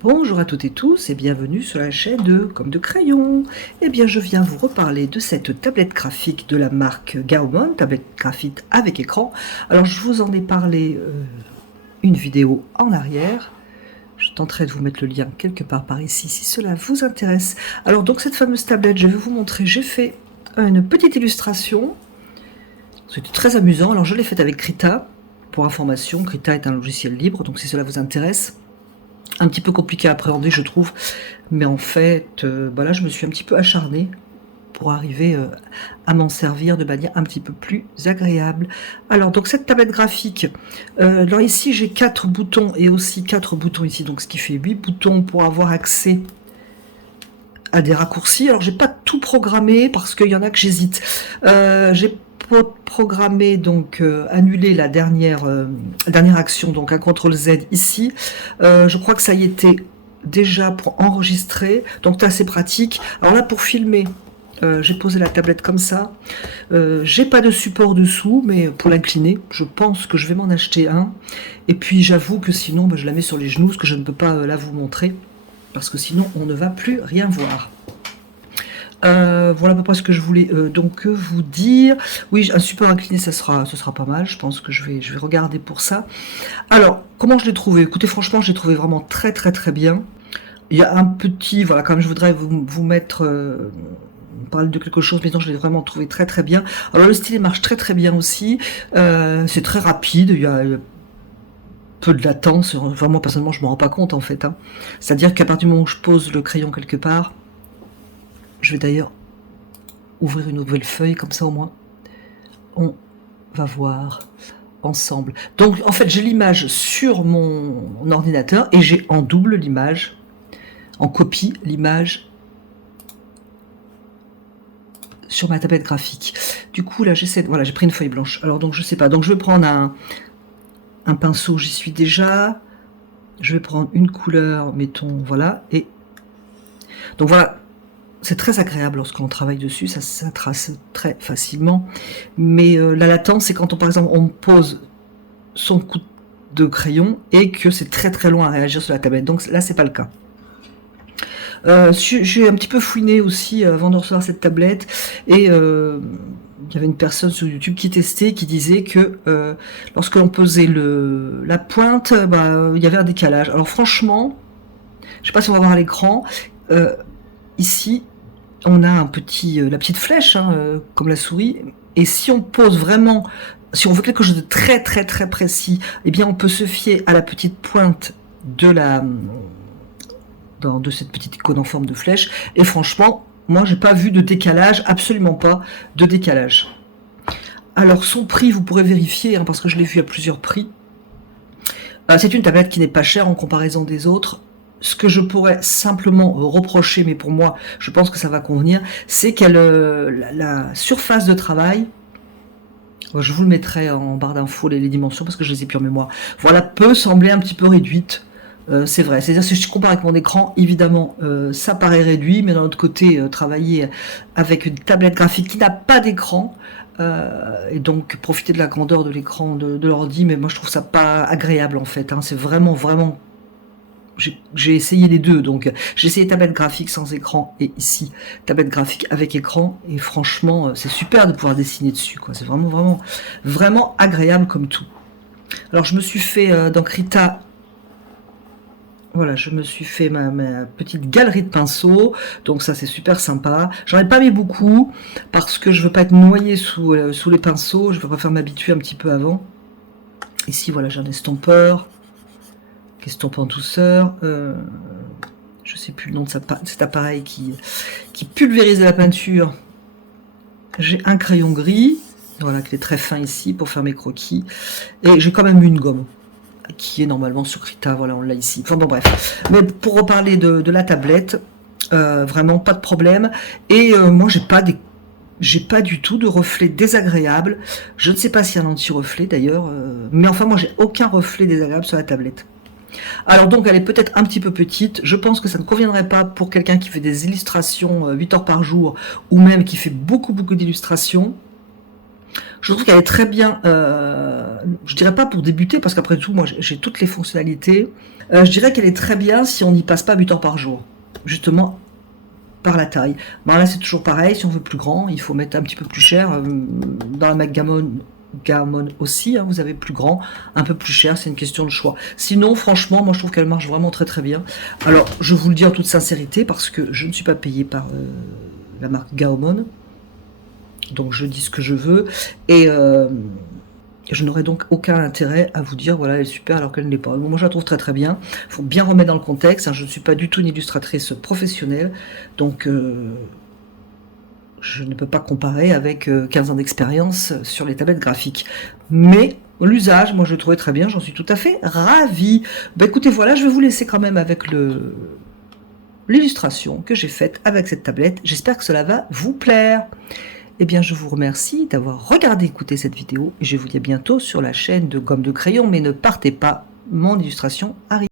Bonjour à toutes et tous et bienvenue sur la chaîne de Comme de Crayon. Eh bien, je viens vous reparler de cette tablette graphique de la marque Gaumon, tablette graphique avec écran. Alors, je vous en ai parlé une vidéo en arrière. Je tenterai de vous mettre le lien quelque part par ici si cela vous intéresse. Alors, donc, cette fameuse tablette, je vais vous montrer, j'ai fait une petite illustration. C'était très amusant. Alors, je l'ai faite avec Krita. Pour information, Krita est un logiciel libre, donc si cela vous intéresse. Un petit peu compliqué à appréhender, je trouve, mais en fait, là, je me suis un petit peu acharnée pour arriver à m'en servir de manière un petit peu plus agréable. Alors, donc cette tablette graphique, alors ici j'ai 4 boutons et aussi 4 boutons ici, donc ce qui fait 8 boutons pour avoir accès à des raccourcis. Alors, j'ai pas tout programmé parce qu'il y en a que j'hésite. J'ai programmé, donc annuler la dernière action, donc un CTRL Z ici. Je crois que ça y était déjà pour enregistrer, donc c'est assez pratique. Alors là, pour filmer, j'ai posé la tablette comme ça. J'ai pas de support dessous, mais pour l'incliner, je pense que je vais m'en acheter un. Et puis j'avoue que sinon, je la mets sur les genoux, parce que je ne peux pas là vous montrer, parce que sinon on ne va plus rien voir. Voilà à peu près ce que je voulais donc vous dire. Oui, un support incliné, ce sera pas mal. Je pense que je vais regarder pour ça. Alors, comment je l'ai trouvé? Écoutez, franchement, je l'ai trouvé vraiment très très très bien. Il y a un petit, voilà, quand même, je voudrais vous mettre parler de quelque chose, mais non, je l'ai vraiment trouvé très très bien. Alors, le stylet marche très très bien aussi. C'est très rapide. Il y a peu de latence. Vraiment, personnellement, je me rends pas compte en fait. C'est-à-dire qu'à partir du moment où je pose le crayon quelque part, je vais d'ailleurs ouvrir une nouvelle feuille, comme ça au moins on va voir ensemble. Donc en fait j'ai l'image sur mon ordinateur et j'ai en double l'image, en copie l'image sur ma tablette graphique. Du coup là j'essaie, voilà, j'ai pris une feuille blanche. Alors donc je sais pas, donc je vais prendre un pinceau, j'y suis déjà. Je vais prendre une couleur, mettons, voilà, et donc voilà. C'est très agréable lorsqu'on travaille dessus, ça trace très facilement. Mais la latence, c'est quand par exemple, on pose son coup de crayon et que c'est très très long à réagir sur la tablette. Donc là, c'est pas le cas. J'ai un petit peu fouiné aussi avant de recevoir cette tablette et il y avait une personne sur YouTube qui testait, qui disait que lorsque l'on posait la pointe, il y avait un décalage. Alors franchement, je sais pas si on va voir à l'écran. Ici, on a la petite flèche, comme la souris, et si on pose vraiment, si on veut quelque chose de très très très précis, eh bien on peut se fier à la petite pointe de cette petite icône en forme de flèche, et franchement, moi j'ai pas vu de décalage, absolument pas de décalage. Alors son prix, vous pourrez vérifier, parce que je l'ai vu à plusieurs prix. C'est une tablette qui n'est pas chère en comparaison des autres. Ce que je pourrais simplement reprocher, mais pour moi, je pense que ça va convenir, c'est qu'elle la surface de travail, je vous le mettrai en barre d'infos les dimensions parce que je les ai plus en mémoire, voilà, peut sembler un petit peu réduite. C'est vrai, c'est-à-dire si je compare avec mon écran, évidemment, ça paraît réduit, mais d'un autre côté, travailler avec une tablette graphique qui n'a pas d'écran, et donc profiter de la grandeur de l'écran de l'ordi, mais moi je trouve ça pas agréable en fait, c'est vraiment vraiment. J'ai essayé les deux, donc j'ai essayé tablette graphique sans écran et ici tablette graphique avec écran, et franchement c'est super de pouvoir dessiner dessus, quoi. C'est vraiment vraiment vraiment agréable comme tout. Alors je me suis fait dans Krita, voilà, je me suis fait ma petite galerie de pinceaux, donc ça c'est super sympa. J'en ai pas mis beaucoup parce que je veux pas être noyée sous les pinceaux, je préfère m'habituer un petit peu avant. Ici voilà, j'ai un estompeur qui estompe en douceur, je sais plus le nom de cet appareil qui pulvérise la peinture. J'ai un crayon gris, voilà, qui est très fin ici pour faire mes croquis, et j'ai quand même une gomme qui est normalement sur Krita, voilà, on l'a ici. Enfin bon, bref. Mais pour reparler de la tablette, vraiment pas de problème. Et moi, j'ai pas du tout de reflet désagréable. Je ne sais pas s'il y a un anti-reflet d'ailleurs, mais enfin, moi, j'ai aucun reflet désagréable sur la tablette. Alors donc elle est peut-être un petit peu petite, je pense que ça ne conviendrait pas pour quelqu'un qui fait des illustrations 8 heures par jour, ou même qui fait beaucoup d'illustrations. Je trouve qu'elle est très bien, je dirais pas pour débuter, parce qu'après tout, moi j'ai toutes les fonctionnalités. Je dirais qu'elle est très bien si on n'y passe pas 8 heures par jour, justement par la taille. Bon, là c'est toujours pareil, si on veut plus grand, il faut mettre un petit peu plus cher. Dans la Mac Gammon aussi, hein, vous avez plus grand, un peu plus cher, c'est une question de choix. Sinon, franchement, moi je trouve qu'elle marche vraiment très très bien. Alors, je vous le dis en toute sincérité, parce que je ne suis pas payé par la marque Gaomon, donc je dis ce que je veux, et je n'aurais donc aucun intérêt à vous dire voilà elle est super alors qu'elle n'est pas. Bon, moi je la trouve très très bien. Il faut bien remettre dans le contexte, hein, je ne suis pas du tout une illustratrice professionnelle, donc je ne peux pas comparer avec 15 ans d'expérience sur les tablettes graphiques. Mais l'usage, moi je le trouvais très bien, j'en suis tout à fait ravie. Bah écoutez, voilà, je vais vous laisser quand même avec l'illustration que j'ai faite avec cette tablette. J'espère que cela va vous plaire. Eh bien, je vous remercie d'avoir regardé, écouté cette vidéo. Et je vous dis à bientôt sur la chaîne de Gomme de Crayon. Mais ne partez pas, mon illustration arrive.